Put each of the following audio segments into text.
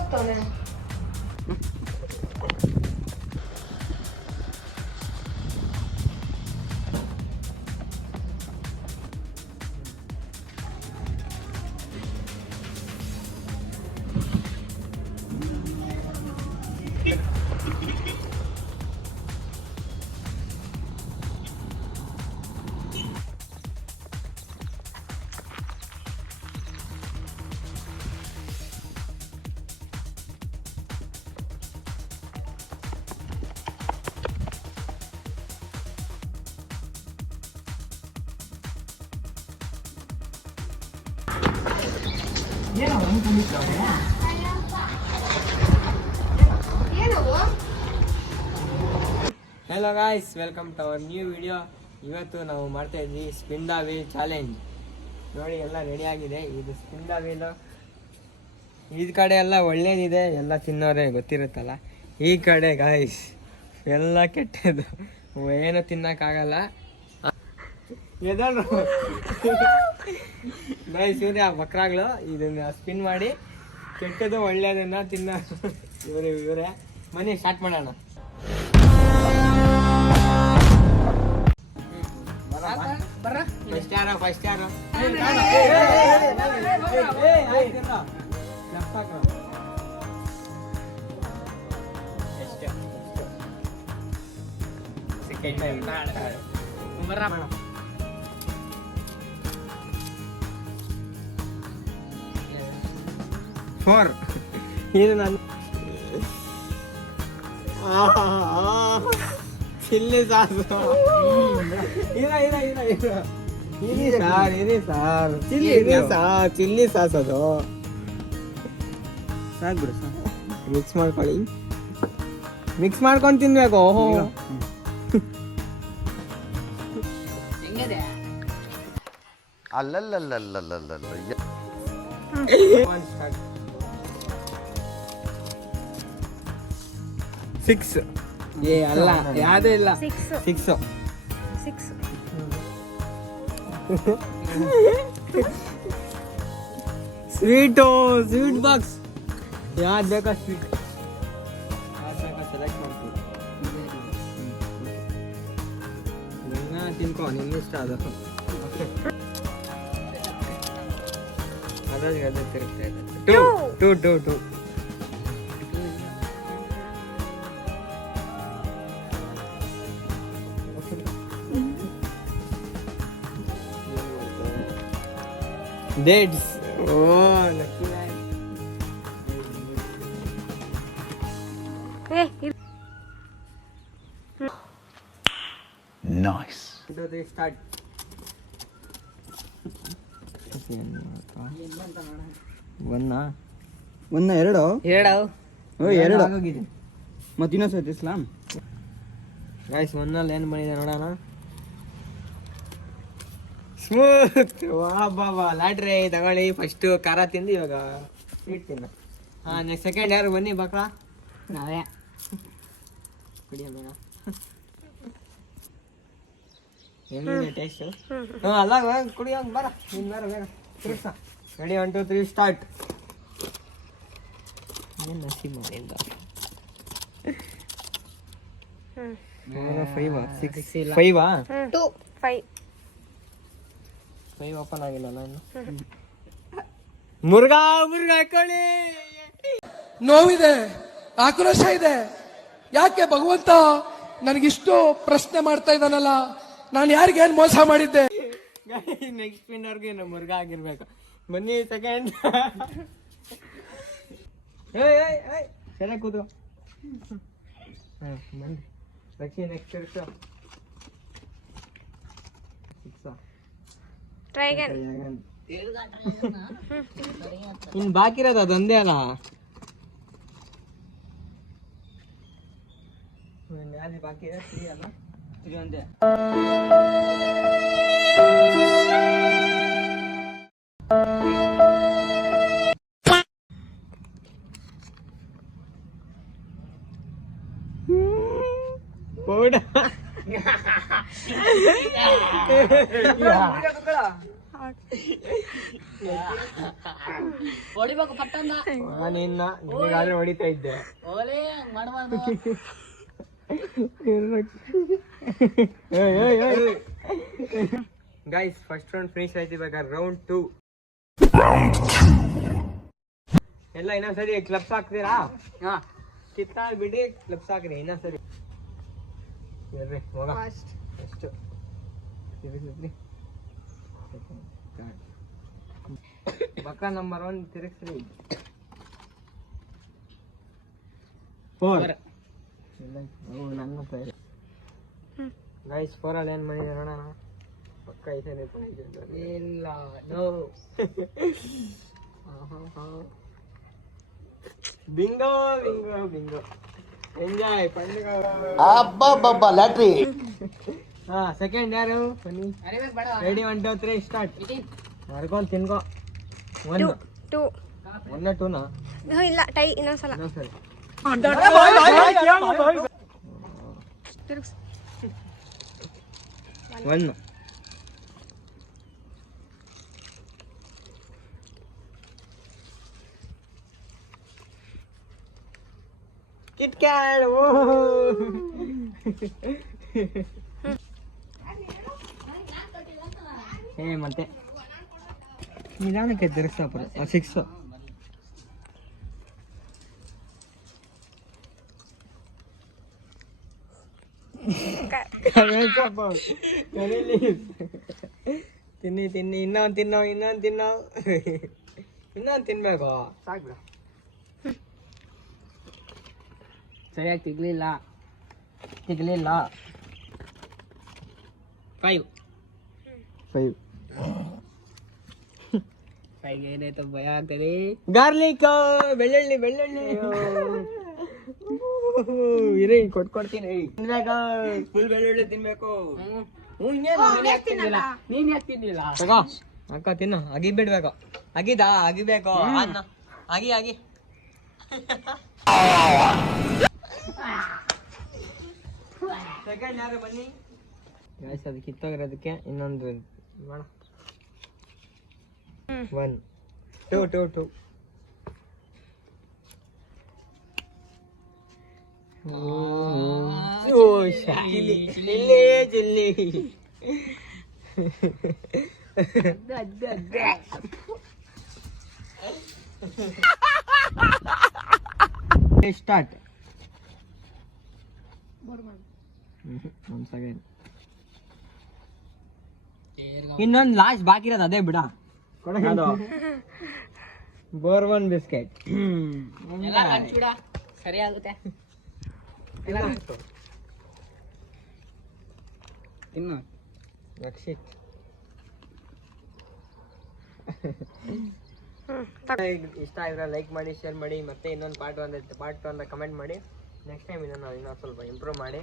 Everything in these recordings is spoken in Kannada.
ಹೋಗ್ತಾನೆ. Hello guys, welcome to our new video. ಇವತ್ತು ನಾವು ಮಾಡ್ತಾ ಇದ್ವಿ ಸ್ಪಿನ್ ದ ವೀಲ್ ಚಾಲೆಂಜ್. ನೋಡಿ, ಎಲ್ಲ ರೆಡಿ ಆಗಿದೆ. ಇದು ಸ್ಪಿನ್ ದ ವೀಲು. ಈ ಕಡೆ ಎಲ್ಲ ಒಳ್ಳೇದಿದೆ, ಎಲ್ಲ ತಿನ್ನೋರೆ ಗೊತ್ತಿರುತ್ತಲ್ಲ. ಈ ಕಡೆ ಗಾಯ್ಸ್ ಎಲ್ಲ ಕೆಟ್ಟದ್ದು, ಏನು ತಿನ್ನಕ್ಕಾಗಲ್ಲ. ಎದಳು ಗಾಯ್ಸ್, ಇವರೇ ಆ ಬಕ್ರಾಗಳು. ಇದನ್ನ ಸ್ಪಿನ್ ಮಾಡಿ ಕೆಟ್ಟದ್ದು ಒಳ್ಳೇದನ್ನ ತಿನ್ನ ಇವರೇ. ಮನೆ ಸ್ಟಾರ್ಟ್ ಮಾಡೋಣ. ಫಸ್ಟ್ ಯಾರು ಫೋರ್. ಇದು ನಾನು ಚಿಲ್ಲಿ ಸಾಸು. ಚಿಲ್ಲಿ ಸಾಸ್ ಅದು. ಸಾಕು ಬಿಡು, ಮಿಕ್ಸ್ ಮಾಡ್ಕೊಳ್ಳಿ. ಮಿಕ್ಸ್ ಮಾಡ್ಕೊಂಡು ತಿನ್ಬೇಕು. ಸಿಕ್ಸ್. ಅಲ್ಲ, ಯಾವ್ದು ಇಲ್ಲ. ಸಿಕ್ಸ್. Sweet box. ಯಾವ್ದು ಬೇಕಾ ಸ್ವೀಟ್, ಸೆಲೆಕ್ಟ್ ಮಾಡ್ತೀವಿ. ತಿನ್ಕೊ, ನಿನ್ನ ಇಷ್ಟ ಅದು. ಅದೇ ತಿರುಗ್ತಾ ಇದೆ. Two. Dates. Oh, lucky man. Nice. So they start. ಎರಡು ಮತ್ತೆ ಇನ್ನೊಂದ್ಸತಿ ಇಸ್ಲಾಂ. ಗೈಸ್, ಒಂದಲ್ಲಿ ಏನು ಮಾಡಿದೆ ನೋಡೋಣ. ಸ್ಮೂತ್. ವಾ ಲಾಟ್ರಿ ತಗೊಳ್ಳಿ. ಫಸ್ಟ್ ಖಾರ ತಿಂದು ಇವಾಗ ಸ್ವೀಟ್ ತಿನ್ನ. ನೆಕ್ಸ್ಟ್ ಸೆಕೆಂಡ್ ಯಾರು ಬನ್ನಿ ಬಕ್ಳ? ನಾವೇ ಕುಡಿಯ ಬೇಡ. ಹೆಂಗಿದೆ ಟೇಸ್ಟು? ಅಲ್ಲ ಕುಡಿಯೋಂಗ ಬರ. ನಿನ್ನ ಬೇರೆ ಬೇಗ ತಿರ್ಸ. Ready, 1 2 3 start. ಏನು ನಸಿ ಮಾಡಿಲ್ಲ. 5 ಓಪನ್ ಆಗಿಲ್ಲ ನಾನು. ಮುರುಘಾ ಹಾಕೊಳ್ಳಿ. ನೋವಿದೆ, ಆಕ್ರೋಶ ಇದೆ. ಯಾಕೆ ಭಗವಂತ ನನಗಿಷ್ಟು ಪ್ರಶ್ನೆ ಮಾಡ್ತಾ ಇದ್ದಾನಲ್ಲ, ನಾನು ಯಾರಿಗೇನು ಮೋಸ ಮಾಡಿದ್ದೆ? ನೆಕ್ಸ್ಟ್ ಸ್ಪಿನ್ನರ್ಗೆ ಮುರುಘಾ ಆಗಿರ್ಬೇಕು. ಬನ್ನಿ ಸೆಕೆಂಡ್. ಸರಿ ಕೂತು. ಬನ್ನಿ ರಕ್ಷಿ. ನೆಕ್ಸ್ಟ್ ಇನ್ ಬಾಕಿ ಇರೋದು ಅದೊಂದೇ ಅಲ್ಲ. ಬಾಕಿ ಇದೆ 3 ಅಲ್ಲ, 3 ಒಂದೇ. ಹೊಡಿಬೇಕು ಪಟ್ಟಂದ ನಿನ್ನ ನಿನಗಾದ್ರೆ ಹೊಡಿತಾ ಇದ್ದೆ. ಓಲೇ ಮಾಡಬಾರ್ದು. ಗೈಸ್ ಫಸ್ಟ್ ರೌಂಡ್ ಫಿನಿಶ್ ಆಯ್ತು. ಇವಾಗ ರೌಂಡ್ 2 ಎಲ್ಲ ಇನ್ನೊಂದ್ಸರಿ ಕ್ಲಬ್ಸ್ ಹಾಕ್ತೀರಾ? ಹಾ ಕಿತ್ತಾಳ್ ಬಿಡಿ ಕ್ಲಬ್ಸ್ ಹಾಕ್ರಿ ಇನ್ನೊಂದ್ಸರಿ. ಬರ್ರಿ ಹೋಗ ಎಷ್ಟು ತಿರುಗಿಸ್ರಿ. ಬಕ್ಕ ನಂಬರ್ 1 ತಿರುಗಿಸ್ರಿ. 4 ಗೈಸ್ 4 ಅಲ್ಲಿ ಏನ್ ಮಾಡಿದ್ರೆ ನೋಡೋಣ. ಪಕ್ಕ ಐತೆ ಇಲ್ಲ no. Bingo bingo bingo enjoy ಪಂಡಿಗ. ಅಬ್ಬಬ್ಬಬ್ಬ ಲ್ಯಾಟ್ರಿ. ಹಾ ಸೆಕೆಂಡ್ ಯಾರು ಬನ್ನಿ. Ready 1 2 3 start. ಮಾಡ್ಕೊಂಡು ತಿನ್ಕೋ. 1 2 1 2 ನಾ ಇಲ್ಲ ಟೈ ಇನ್ನೊಂದ್ಸಲ ಇನ್ನೊಂದ್ಸರಿ. ತಿರುಗ್ಸು. 1 ಕಿಟ್ ಕ್ಯಾಟ್. ಏ ಮತ್ತೆ ನಿಧಾನಕ್ಕೆ ತಿರುಗಿಸಪ್ಪ. 6 ತಿನ್ನಿ ತಿನ್ನಿ ಇನ್ನೊಂದು ತಿನ್ಬೇಕು. ಸಾಕು ಸರಿಯಾಗಿ ತಿಗ್ಲಿಲ್ಲ. 5 ಏನಾಯ್ತು ಭಯ ಆಗ್ತದೆ. ಗಾರ್ಲಿಕ್ ಬೆಳ್ಳುಳ್ಳಿ ಇರಿ ಕೊಟ್ಕೊಡ್ತೀನಿ. ಫುಲ್ ಬೆಳ್ಳುಳ್ಳಿ ತಿನ್ಬೇಕು. ನೀನ್ ಯಾಕೆ ತಿಂದಿಲ್ಲ? ತಗೋ ಅಕ್ಕ ತಿನ್ನು. ಅಗಿಬಿಡ್ಬೇಕು. ಅಗಿಬೇಕು. ಅಗಿ ಸೆಕೆಂಡ್ ಯಾರು ಬನ್ನಿ. ಗೈಸ್ ಅದು ಕಿತ್ತೋಗಿರೋದಕ್ಕೆ ಇನ್ನೊಂದು ಮಾಡ. 1 2 ಓ ಚಿಲ್ಲಿ. ಸ್ಟಾರ್ಟ್. ಇನ್ನೊಂದು ಲಾಸ್ಟ್ ಬಾಕಿ ಇರೋದು ಅದೇ ಬಿಡ. Bourbon biscuit. ಸರಿ ಆಗುತ್ತೆ. ತಿನ್ನು ರಕ್ಷಿತ್. ಇಷ್ಟ ಆಗಿದ್ರೆ ಲೈಕ್ ಮಾಡಿ, ಶೇರ್ ಮಾಡಿ. ಮತ್ತೆ ಇನ್ನೊಂದು ಪಾರ್ಟ್ 1 ಅಂತ ಕಮೆಂಟ್ ಮಾಡಿ. ನೆಕ್ಸ್ಟ್ ಟೈಮ್ ಇದನ್ನು ನಾವು ಇನ್ನೊಂದು ಸ್ವಲ್ಪ ಇಂಪ್ರೂವ್ ಮಾಡಿ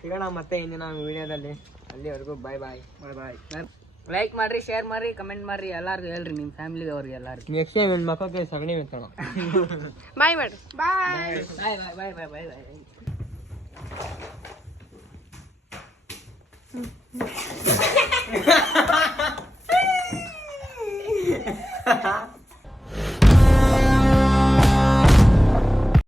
ಸಿಗೋಣ ಮತ್ತೆ ಇಂದಿನ ವಿಡಿಯೋದಲ್ಲಿ. ಅಲ್ಲಿವರೆಗೂ ಬಾಯ್. ಲೈಕ್ ಮಾಡ್ರಿ, ಶೇರ್ ಮಾಡ್ರಿ, ಕಮೆಂಟ್ ಮಾಡ್ರಿ. ಎಲ್ಲಾರ್ಗು ಹೇಳ್ರಿ ನಿಮ್ಮ ಫ್ಯಾಮಿಲಿ ಅವ್ರಿಗೆ ಎಲ್ಲಾರ್ಗು. ನೆಕ್ಸ್ಟ್ ಟೈಮ್ ನನ್ನ ಮಕ್ಕಳಿಗೆ ಸಗಣಿ ಮೆತ್ತೋಣ. ಬಾಯ್ ಮಾಡ್ರಿ. ಬಾಯ್ ಬಾಯ್.